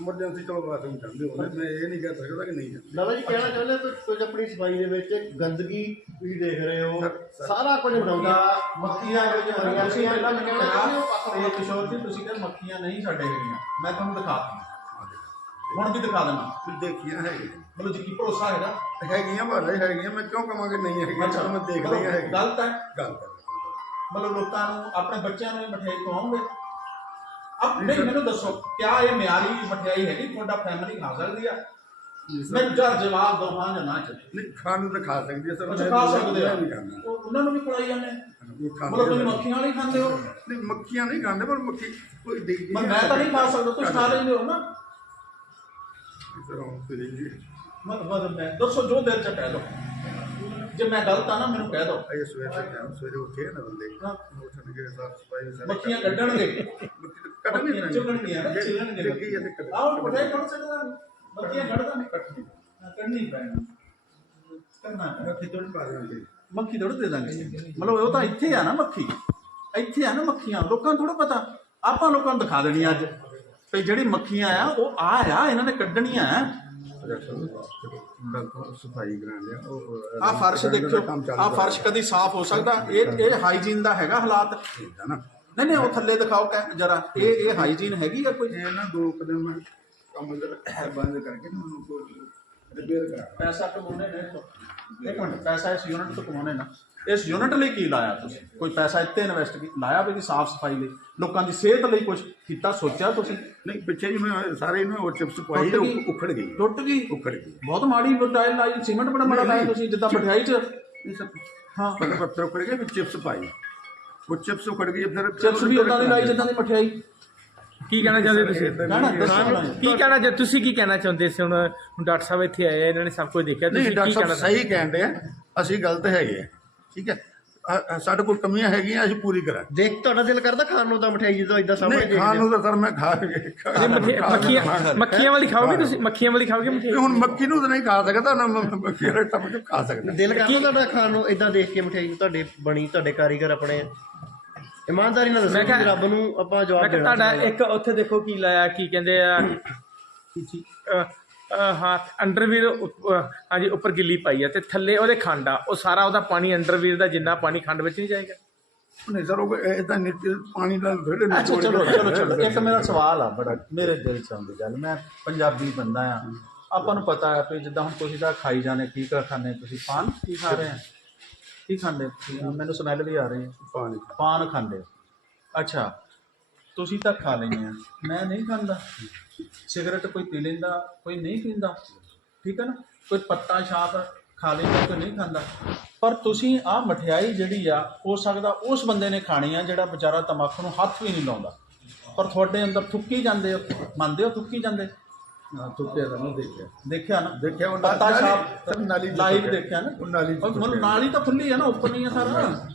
ਐਮਰਜੈਂਸੀ ਚਲੋ ਬਾਥਰੂਮ ਜਾਂਦੇ ਹੁੰਦੇ ਮੈਂ ਇਹ ਨਹੀਂ ਕਹਿ ਸਕਦਾ ਕਿ ਨਹੀਂ ਜਾਂਦੇ। ਲਾਲਾ ਜੀ ਕਹਿਣਾ ਚਾਹੁੰਦੇ ਹੋ ਕਿ ਕੁਝ ਆਪਣੀ ਸਫ਼ਾਈ ਦੇ ਵਿੱਚ ਗੰਦਗੀ ਤੁਸੀਂ ਦੇਖ ਰਹੇ ਹੋ? ਸਾਰਾ ਕੁਝ ਬਣਾਉਂਦਾ। ਮੱਖੀਆਂ ਜਿਹੜੀਆਂ ਮਰੀਆਂ ਤੁਸੀਂ ਇਹਨਾਂ ਨੇ ਕਿਹਾ ਕਹਿਣਾ ਤੇ ਕਿਸ਼ੋਰ ਜੀ ਤੁਸੀਂ ਕਹਿੰਦੇ ਮੱਖੀਆਂ ਨਹੀਂ ਸਾਡੇ ਹੈਗੀਆਂ ਮੈਂ ਤੁਹਾਨੂੰ ਦਿਖਾ ਦਿੰਦਾ। ਹੁਣ ਵੀ ਦਿਖਾ ਦੇਣਾ ਫਿਰ ਦੇਖੀਆਂ ਹੈਗੀਆਂ। ਮਤਲਬ ਜੀ ਭਰੋਸਾ ਹੈਗਾ ਹੈਗੀਆਂ ਭਾਲੇ ਹੈਗੀਆਂ ਮੈਂ ਕਿਉਂ ਕਵਾਂਗੇ ਨਹੀਂ ਹੈਗੀਆਂ? ਚਲੋ ਮੈਂ ਦੇਖ ਲਈਆਂ ਹੈਗੀਆਂ। ਗਲਤ ਹੈ। ਗੱਲ ਕਰ ਮਤਲਬ ਲੋਕਾਂ ਨੂੰ ਆਪਣੇ ਬੱਚਿਆਂ ਨੂੰ ਮਠਿਆਈ ਖਵਾਓਗੇ? ਆਪ ਨਹੀਂ ਮੈਨੂੰ ਦੱਸੋ ਕਿਆ ਇਹ ਮਿਆਰੀ ਮਠਿਆਈ ਹੈਗੀ? ਤੁਹਾਡਾ ਫੈਮਿਲੀ ਖਾ ਸਕਦੀ ਆ? ਮੈਂ ਜਰ ਜਵਾਬ ਦੋ ਹਾਂ ਜਾਂ ਨਾ ਚ ਨਹੀਂ ਖਾਣ ਨੂੰ ਤਾਂ ਖਾ ਸਕਦੀ ਹੈ ਸਰ ਖਾ ਸਕਦੇ ਆ। ਉਹਨਾਂ ਨੂੰ ਵੀ ਖਿਲਾਈ ਜਾਂਦੇ? ਮਤਲਬ ਤੁਸੀਂ। ਮੱਖੀਆਂ ਵਾਲੀ ਖਾਂਦੇ ਹੋ? ਨਹੀਂ ਮੱਖੀਆਂ ਨਹੀਂ ਖਾਂਦੇ ਪਰ ਮੱਖੀ ਕੋਈ ਦੇਖਦੀ ਮੈਂ ਤਾਂ ਨਹੀਂ ਖਾ ਸਕਦਾ ਤੁਸੀਂ ਖਾ ਲੈਂਦੇ ਹੋ ਨਾ। ਸਰ ਹੁਣ ਤੇ ਜੀ ਮਤਲਬ ਦੱਸੋ ਜੋ ਦਿਲ ਚ ਕਹਿ ਦੋ। ਜੇ ਮੈਂ ਗਲਤ ਆ ਨਾ ਮੈਨੂੰ ਕਹਿ ਦੋ। ਇਹ ਸਵੇਰ ਤੱਕ ਟਾਈਮ ਸਵੇਰੇ ਉੱਠੇ ਨਾ ਬੰਦੇ। ਹਾਂ। ਉੱਠਣਗੇ ਸਾਫ਼ ਸਫ਼ਾਈ ਸਾਰੇ ਮੱਖੀਆਂ ਕੱਢਣਗੇ। ਕੱਢਣਗੇ ਮੱਖੀਆਂ ਚੁਗਣਗੀਆਂ ਨਾ ਚਿਲਣਗੇ ਤੇ ਕੱਢ ਸਕਦਾ ਮੱਖੀਆਂ ਕੱਢਦਾ? ਨਹੀਂ ਕੱਢਣੀ ਕੱਢਣੀ ਪੈਣੀ। ਕਰਨਾ ਪੈਣਾ। ਮੱਖੀ ਤੋਂ ਪਾ ਦੇਣਗੇ ਮੱਖੀ ਦੇ ਦਾਂਗੇ। ਮਤਲਬ ਉਹ ਤਾਂ ਇੱਥੇ ਆ ਨਾ ਮੱਖੀ। ਇੱਥੇ ਆ ਨਾ ਮੱਖੀਆਂ। ਲੋਕਾਂ ਨੂੰ ਥੋੜਾ ਪਤਾ। ਆਪਾਂ ਲੋਕਾਂ ਨੂੰ ਦਿਖਾ ਦੇਣੀ ਅੱਜ। ਵੀ ਜਿਹੜੀ ਮੱਖੀਆਂ ਆ ਉਹ ਆ ਆ ਇਹਨਾਂ ਨੇ ਕੱਢਣੀਆਂ ਆ। ਸਫ਼ਾਈ ਕਰਾਉਂਦੇ ਆ ਉਹ ਫਰਸ਼ ਦੇਖਿਓ ਆਹ ਫਰਸ਼ ਕਦੀ ਸਾਫ਼ ਹੋ ਸਕਦਾ? ਇਹ ਇਹ ਹਾਈਜੀਨ ਦਾ ਹੈਗਾ ਹਾਲਾਤ? ਇਦਾਂ ਨਾ। ਨਹੀਂ ਨਹੀਂ ਉਹ ਥੱਲੇ ਦਿਖਾਓ ਜਰਾ। ਇਹ ਇਹ ਹਾਈਜੀਨ ਹੈਗੀ ਆ ਕੋਈ? ਇਹ ਨਾ ਦੋ ਕੁ ਦਿਨ ਮੈਂ ਕੰਮ ਇਧਰ ਬੰਦ ਕਰਕੇ ਨਾ ਮੈਨੂੰ ਕੋਈ ਰਿਪੇਅਰ ਕਰਾ ਪੈਸਾ ਕਮਾਉਣੇ ਨੇ। ਇੱਕ ਮਿੰਟ। ਪੈਸਾ ਇਸ ਯੂਨਿਟ ਤੋਂ ਕਮਾਉਣੇ ਨਾ। ਇਸ ਯੂਨਿਟ ਲਈ ਕੀ ਲਾਇਆ ਤੁਸੀਂ? ਕੋਈ ਪੈਸਾ ਇੱਥੇ ਇਨਵੈਸਟ ਕੀ ਲਾਇਆ ਵੀ ਸਾਫ਼ ਸਫ਼ਾਈ ਲਈ? ਲੋਕਾਂ ਦੀ ਸਿਹਤ ਲਈ ਕੁਝ ਕੀਤਾ ਸੋਚਿਆ ਤੁਸੀਂ? ਨਹੀਂ ਪਿੱਛੇ ਜੀ ਮੈਂ ਸਾਰੇ ਇਹਨੂੰ ਉਹ ਚਿਪਸ ਪਾਈ ਟੁੱਟ ਉਹ ਗਈ। ਉਖੜ ਗਈ। ਟੁੱਟ ਗਈ? ਉਖੜ ਗਈ। ਬਹੁਤ ਮਾੜੀ ਟਾਇਲ ਲਾਈ ਸੀਮੈਂਟ ਬੜਾ ਮਾੜਾ ਲਾਇਆ ਤੁਸੀਂ ਜਿੱਦਾਂ ਮਠਿਆਈ 'ਚ? ਇਹ ਸਭ ਹਾਂ। ਪੱਥਰ ਉਖੜ ਗਏ ਫਿਰ ਚਿਪਸ ਪਾਈ। ਉਹ ਚਿਪਸ ਉਖੜ ਗਈ ਫਿਰ ਚਿਪਸ ਵੀ ਉਦਾਂ ਦੀ ਲਾਈ ਜਿੱਦਾਂ ਦੀ ਮਠਿਆਈ। ਕੀ ਕਹਿਣਾ ਚਾਹੁੰਦੇ ਤੁਸੀਂ? ਨਾ ਨਾ ਦੱਸੋ। ਨਾ ਜੀ। ਕੀ ਕਹਿਣਾ ਚਾਹ ਤੁਸੀਂ ਕੀ ਕਹਿਣਾ ਚਾਹੁੰਦੇ ਸੀ? ਹੁਣ ਹੁਣ ਡਾਕਟਰ ਸਾਹਿਬ ਇੱਥੇ ਆਏ ਆ ਇਹਨਾਂ ਨੇ ਸਭ ਕੁਝ ਦੇਖਿਆ ਨਹੀਂ ਤੁਸੀਂ ਡਾਕਟਰ ਕੀ ਸਾਹਿਬ ਕਹਿਣਾ ਸਹੀ ਕਹਿੰਦੇ ਆ ਅਸੀਂ ਗਲਤ ਹੈਗੇ ਆ। ਠੀਕ ਹੈ? ਸਾਡੇ ਕੋਲ ਕਮੀਆਂ ਹੈਗੀਆਂ ਅਸੀਂ ਪੂਰੀ ਕਰਾਂਗੇ। ਦੇਖ ਤੁਹਾਡਾ ਦਿਲ ਕਰਦਾ ਖਾਣ ਨੂੰ ਤਾਂ ਮਠਿਆਈ ਜਦੋਂ ਇਦਾਂ ਸਾਹਮਣੇ ਨਹੀਂ ਖਾਣ ਦੇਖਦੇ ਨੂੰ ਤਾਂ ਸਰ ਮੈਂ ਖਾ ਮੱਖੀ- ਮੱਖੀਆਂ ਮੱਖੀਆਂ ਵਾਲੀ ਖਾਓਗੇ ਤੁਸੀਂ? ਮੱਖੀਆਂ ਵਾਲੀ ਖਾਓਗੇ ਮਠਿਆਈ? ਹੁਣ ਮੱਕੀ ਨੂੰ ਤਾਂ ਨਹੀਂ ਖਾ ਸਕਦਾ ਨਾ ਮੈਂ ਮੱਕੀ ਵਾਲੇ ਟੱਪ ਕੇ ਖਾ ਸਕਦਾ। ਦਿਲ ਕਰਦਾ ਤੁਹਾਡਾ ਖਾਣ ਨੂੰ ਇਦਾਂ ਦੇਖ ਕੇ ਮਠਿਆਈ ਤੁਹਾਡੇ ਬਣੀ ਤੁਹਾਡੇ ਕਾਰੀਗਰ ਆਪਣੇ। ਇਮਾਨਦਾਰੀ ਨਾਲ ਦੱਸੋ ਕਿ ਰੱਬ ਨੂੰ ਆਪਾਂ ਜਵਾਬ ਦੇਣਾ ਤੁਹਾਡਾ ਇੱਕ ਉੱਥੇ ਦੇਖੋ ਕੀ ਲਾਇਆ ਕੀ ਕਹਿੰਦੇ ਆ। ਹਾਂ ਅੰਡਰਵੀਰ ਹਾਂਜੀ ਉੱਪਰ ਗਿੱਲੀ ਪਾਈ ਆ ਤੇ ਥੱਲੇ ਉਹਦੇ ਖੰਡ ਆ। ਉਹ ਸਾਰਾ ਉਹਦਾ ਪਾਣੀ ਅੰਡਰਵੀਰ ਦਾ ਜਿੰਨਾ ਪਾਣੀ ਖੰਡ ਵਿੱਚ ਨਹੀਂ ਜਾਏਗਾ। ਨਹੀਂ ਸਰ ਉਹ ਇਦਾਂ ਨਿੱਤ ਪਾਣੀ ਨਾਲ ਥੋੜੇ ਅੱਛਾ ਚਲੋ ਚਲੋ ਚਲੋ। ਇੱਕ ਮੇਰਾ ਸਵਾਲ ਆ ਬੜਾ ਮੇਰੇ ਦਿਲ ਚ ਆਉਂਦੀ ਗੱਲ। ਮੈਂ ਪੰਜਾਬੀ ਬੰਦਾ ਆ। ਆਪਾਂ ਨੂੰ ਪਤਾ ਹੈ ਕਿ ਜਿੱਦਾਂ ਹੁਣ ਤੁਸੀਂ ਤਾਂ ਖਾਈ ਜਾਣੇ ਕੀ ਕਰ ਖਾਣੇ ਤੁਸੀਂ ਪਾਨ ਕੀ ਖਾ ਰਹੇ ਆ? ਕੀ ਖਾਂਦੇ? ਹੋ ਤੁਸੀਂ? ਮੈਨੂੰ ਸਮੈਲ ਵੀ ਆ ਰਹੀ ਹੈ। ਪਾਣੀ ਪਾਨ ਖਾਂਦੇ। ਹੋ ਅੱਛਾ ਤੁਸੀਂ ਤਾਂ ਖਾ ਲੈਂਦੇ ਆ। ਮੈਂ ਨਹੀਂ ਖਾਂਦਾ। ਸਿਗਰਟ ਕੋਈ ਪੀ ਲੈਂਦਾ ਕੋਈ ਨਹੀਂ ਪੀਂਦਾ। ਠੀਕ ਹੈ ਨਾ? ਕੋਈ ਪੱਤਾ ਛਾਪ ਖਾ ਲੈਂਦਾ ਕੋਈ ਨਹੀਂ ਖਾਂਦਾ। ਪਰ ਤੁਸੀਂ ਆਹ ਮਠਿਆਈ ਜਿਹੜੀ ਆ ਹੋ ਸਕਦਾ ਉਸ ਬੰਦੇ ਨੇ ਖਾਣੀ ਆ ਜਿਹੜਾ ਵਿਚਾਰਾ ਤਮਾਕੂ ਨੂੰ ਹੱਥ ਵੀ ਨਹੀਂ ਲਾਉਂਦਾ। ਪਰ ਤੁਹਾਡੇ ਅੰਦਰ ਥੁੱਕੀ ਜਾਂਦੇ ਹੋ। ਮੰਨਦੇ ਹੋ ਥੁੱਕੀ ਜਾਂਦੇ? ਹਾਂ ਤੁੱਕਿਆ ਤਾਂ ਨਹੀਂ ਦੇਖਿਆ। ਦੇਖਿਆ ਨਾ? ਦੇਖਿਆ ਉਹ ਪੱਤਾ ਨਾਲੀ- ਛਾਪ ਲਾਈਵ ਥੁੱਕਿਆ। ਦੇਖਿਆ ਨਾ? ਉਹ ਨਾਲੀ ਉਹ ਥੁੱਕਿਆ। ਤਾਂ ਖੁੱਲੀ ਆ ਨਾ ਉੱਪਰ ਨਹੀਂ ਆ ਸਾਰਾ।